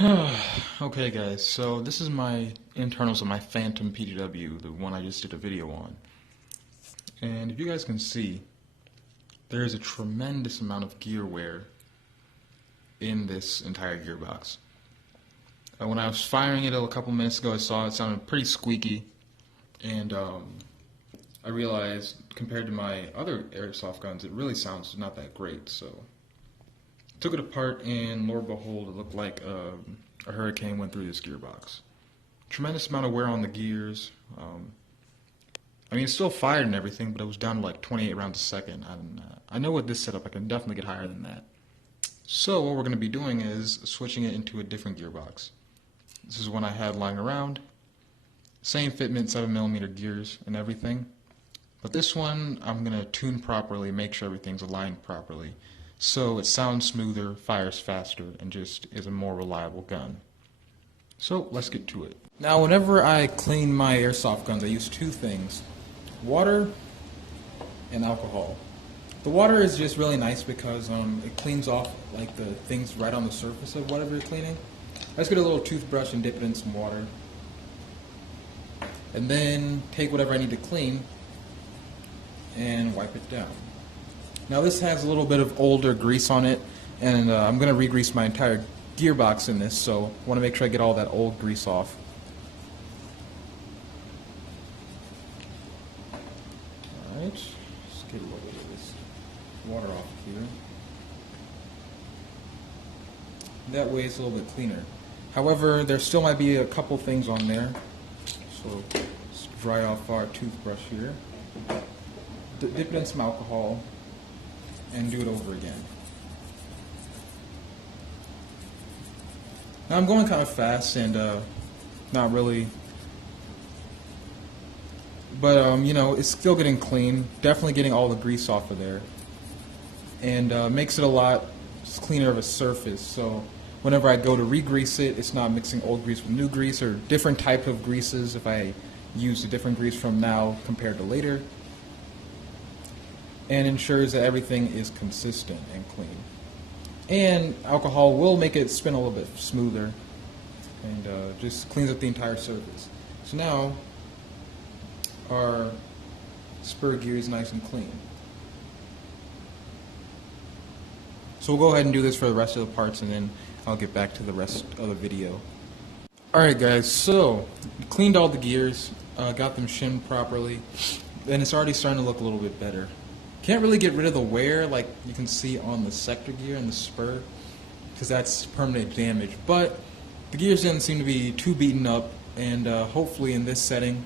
Okay guys, so this is my internals of my Phantom PDW, the one I just did a video on. And if you guys can see, there is a tremendous amount of gear wear in this entire gearbox. When I was firing it a couple minutes ago, I saw it sounded pretty squeaky, and I realized compared to my other airsoft guns, it really sounds not that great. So took it apart, and lo and behold, it looked like a hurricane went through this gearbox. Tremendous amount of wear on the gears. I mean, it's still fired and everything, but it was down to like 28 rounds a second. I know with this setup, I can definitely get higher than that. So what we're going to be doing is switching it into a different gearbox. This is one I had lying around. Same fitment, 7mm gears and everything. But this one, I'm going to tune properly, make sure everything's aligned properly, so it sounds smoother, fires faster, and just is a more reliable gun. So let's get to it. Now whenever I clean my airsoft guns, I use two things: water and alcohol. The water is just really nice because it cleans off like the things right on the surface of whatever you're cleaning. I just get a little toothbrush and dip it in some water, and then take whatever I need to clean and wipe it down. Now this has a little bit of older grease on it, and I'm going to re-grease my entire gearbox in this, so I want to make sure I get all that old grease off. Alright, just get a little bit of this water off here. That way it's a little bit cleaner. However, there still might be a couple things on there, so let's dry off our toothbrush here. Dip it in some alcohol and do it over again. Now I'm going kind of fast and not really, but you know, it's still getting clean, definitely getting all the grease off of there, and makes it a lot cleaner of a surface. So whenever I go to re-grease it, it's not mixing old grease with new grease or different type of greases if I use a different grease from now compared to later, and ensures that everything is consistent and clean. And alcohol will make it spin a little bit smoother, and just cleans up the entire surface. So now our spur gear is nice and clean. So we'll go ahead and do this for the rest of the parts, and then I'll get back to the rest of the video. Alright guys, so cleaned all the gears, got them shimmed properly, and it's already starting to look a little bit better. Can't really get rid of the wear like you can see on the sector gear and the spur, because that's permanent damage, but the gears didn't seem to be too beaten up, and hopefully in this setting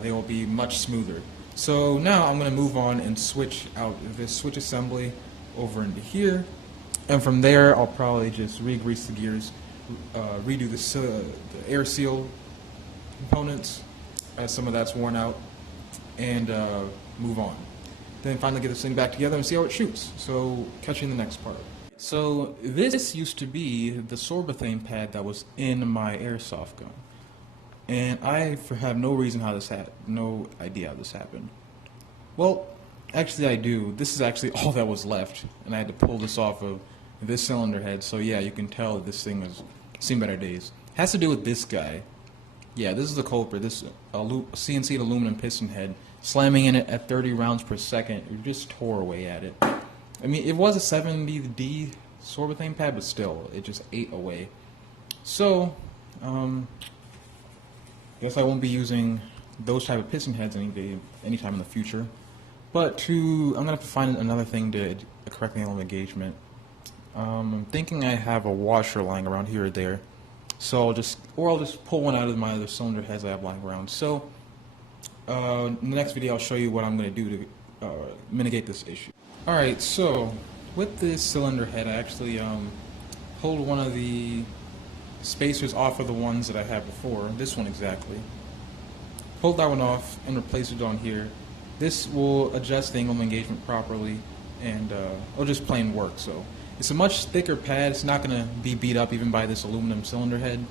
they will be much smoother. So now I'm going to move on and switch out this switch assembly over into here, and from there I'll probably just re-grease the gears, redo the air seal components as some of that's worn out, and move on. Then finally get this thing back together and see how it shoots. So catch you in the next part. So this used to be the sorbethane pad that was in my airsoft gun, and I have no reason how this no idea how this happened. Well, actually I do. This is actually all that was left, and I had to pull this off of this cylinder head. So yeah, you can tell that this thing has seen better days. It has to do with this guy. Yeah, this is the culprit. This CNC'd aluminum piston head, slamming in it at 30 rounds per second, it just tore away at it. I mean, it was a 70D sorbethane pad, but still, it just ate away. So, I guess I won't be using those type of piston heads anytime in the future. But I'm gonna have to find another thing to correct the element engagement. I'm thinking I have a washer lying around here or there. So I'll just pull one out of my other cylinder heads I have lying around. So in the next video I'll show you what I'm going to do to mitigate this issue. Alright, so with this cylinder head I actually pulled one of the spacers off of the ones that I had before, this one exactly. Pulled that one off and replaced it on here. This will adjust the angle of engagement properly, and it'll just plain work. So it's a much thicker pad. It's not going to be beat up even by this aluminum cylinder head,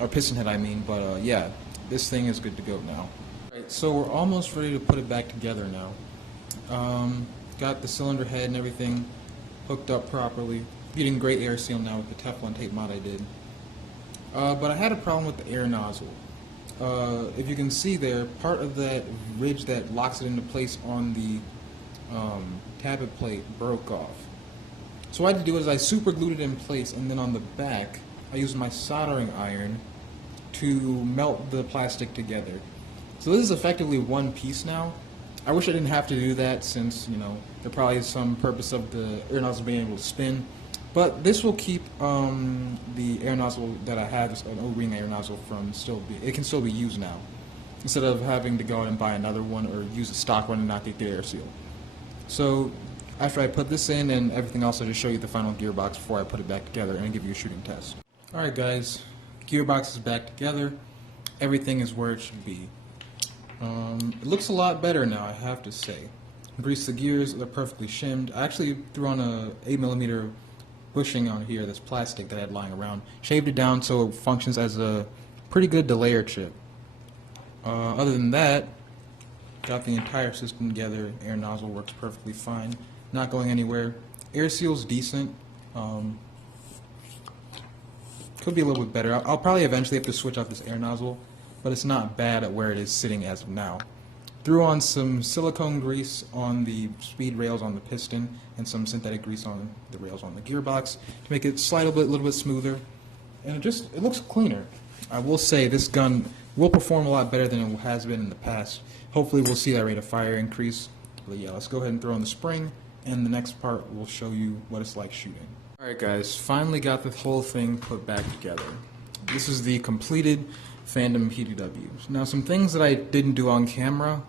or piston head I mean, but yeah, this thing is good to go now. Right, so we're almost ready to put it back together now. Got the cylinder head and everything hooked up properly. getting great air seal now with the Teflon tape mod I did. But I had a problem with the air nozzle. If you can see there, part of that ridge that locks it into place on the tappet plate broke off. So what I had to do is I super glued it in place, and then on the back I used my soldering iron to melt the plastic together. So this is effectively one piece now. I wish I didn't have to do that, since there probably is some purpose of the air nozzle being able to spin. But this will keep the air nozzle that I have, an O-ring air nozzle, from it can still be used now, instead of having to go out and buy another one or use a stock one and not get the air seal. So after I put this in and everything else, I'll just show you the final gearbox before I put it back together and give you a shooting test. Alright guys, gearbox is back together. Everything is where it should be. It looks a lot better now, I have to say. Grease the gears, they're perfectly shimmed. I actually threw on a 8mm bushing on here, that's plastic that I had lying around. Shaved it down so it functions as a pretty good delayer chip. Other than that, got the entire system together. Air nozzle works perfectly fine, not going anywhere. Air seal's decent. Could be a little bit better. I'll probably eventually have to switch out this air nozzle, but it's not bad at where it is sitting as of now. Threw on some silicone grease on the speed rails on the piston and some synthetic grease on the rails on the gearbox to make it slide a little bit smoother, and it looks cleaner. I will say this gun will perform a lot better than it has been in the past. Hopefully we'll see that rate of fire increase. But yeah, let's go ahead and throw on the spring, and the next part will show you what it's like shooting. Alright guys, finally got the whole thing put back together. This is the completed Phantom PDW. Now, some things that I didn't do on camera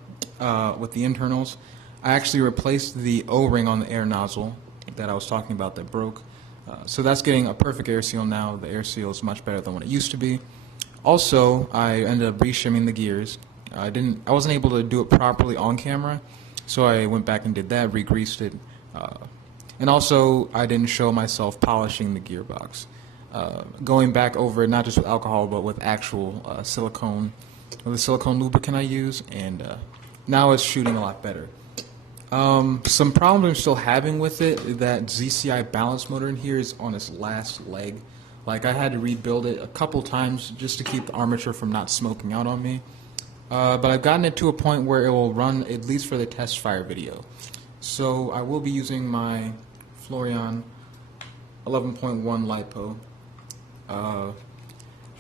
with the internals, I actually replaced the O-ring on the air nozzle that I was talking about that broke. So that's getting a perfect air seal now. The air seal is much better than what it used to be. Also, I ended up re-shimming the gears. I wasn't able to do it properly on camera, so I went back and did that, re-greased it. And also, I didn't show myself polishing the gearbox. Going back over it, not just with alcohol, but with actual silicone, with the silicone lubricant I use, and now it's shooting a lot better. Some problems I'm still having with it, that ZCI balance motor in here is on its last leg. Like, I had to rebuild it a couple times just to keep the armature from not smoking out on me. But I've gotten it to a point where it will run, at least for the test fire video. So I will be using my Florian 11.1 LiPo.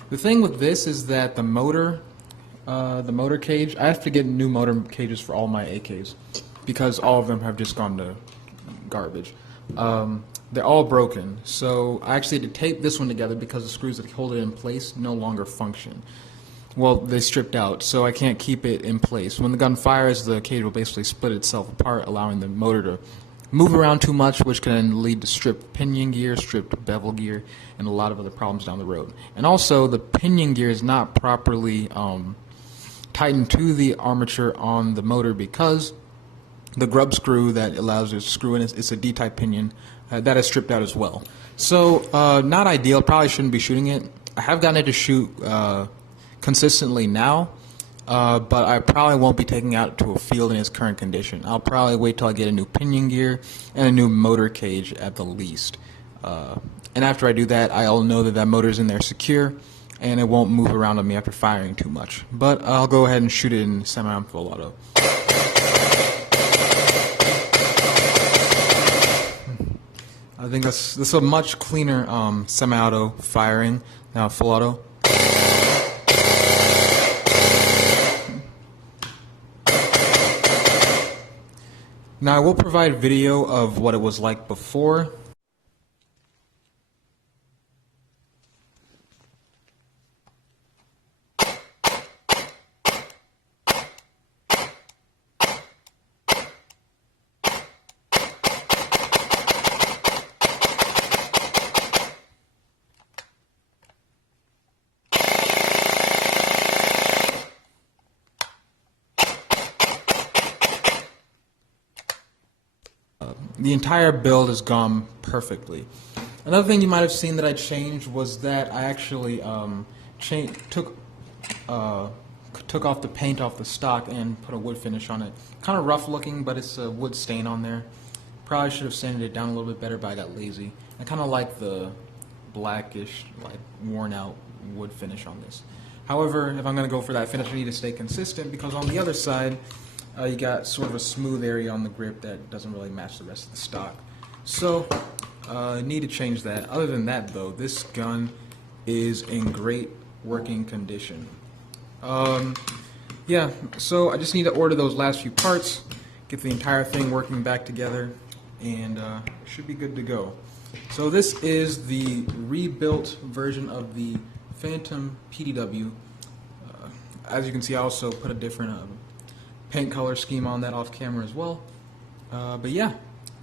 The thing with this is that the motor cage, I have to get new motor cages for all my AKs because all of them have just gone to garbage. They're all broken, so I actually had to tape this one together because the screws that hold it in place no longer function. Well, they stripped out, so I can't keep it in place. When the gun fires, the cage will basically split itself apart, allowing the motor to move around too much, which can lead to stripped pinion gear, stripped bevel gear, and a lot of other problems down the road. And also, the pinion gear is not properly tightened to the armature on the motor because the grub screw that allows it to screw in, it's a D-type pinion, that is stripped out as well. So, not ideal, probably shouldn't be shooting it. I have gotten it to shoot consistently now, but I probably won't be taking it out to a field in its current condition. I'll probably wait till I get a new pinion gear and a new motor cage at the least. And after I do that, I'll know that that motor's in there secure, and it won't move around on me after firing too much. But I'll go ahead and shoot it in semi-auto full auto. I think this is a much cleaner semi-auto firing, now full auto. Now I will provide video of what it was like before. The entire build has gone perfectly. Another thing you might have seen that I changed was that I actually took off the paint off the stock and put a wood finish on it. Kind of rough looking, but it's a wood stain on there. Probably should have sanded it down a little bit better, but I got lazy. I kind of like the blackish, like worn out wood finish on this. However, if I'm going to go for that finish, I need to stay consistent, because on the other side, you got sort of a smooth area on the grip that doesn't really match the rest of the stock. So, need to change that. Other than that, though, this gun is in great working condition. Yeah, so I just need to order those last few parts, get the entire thing working back together, and it should be good to go. So this is the rebuilt version of the Phantom PDW. As you can see, I also put a different paint color scheme on that off camera as well. But yeah,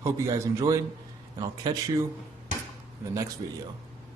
hope you guys enjoyed, and I'll catch you in the next video.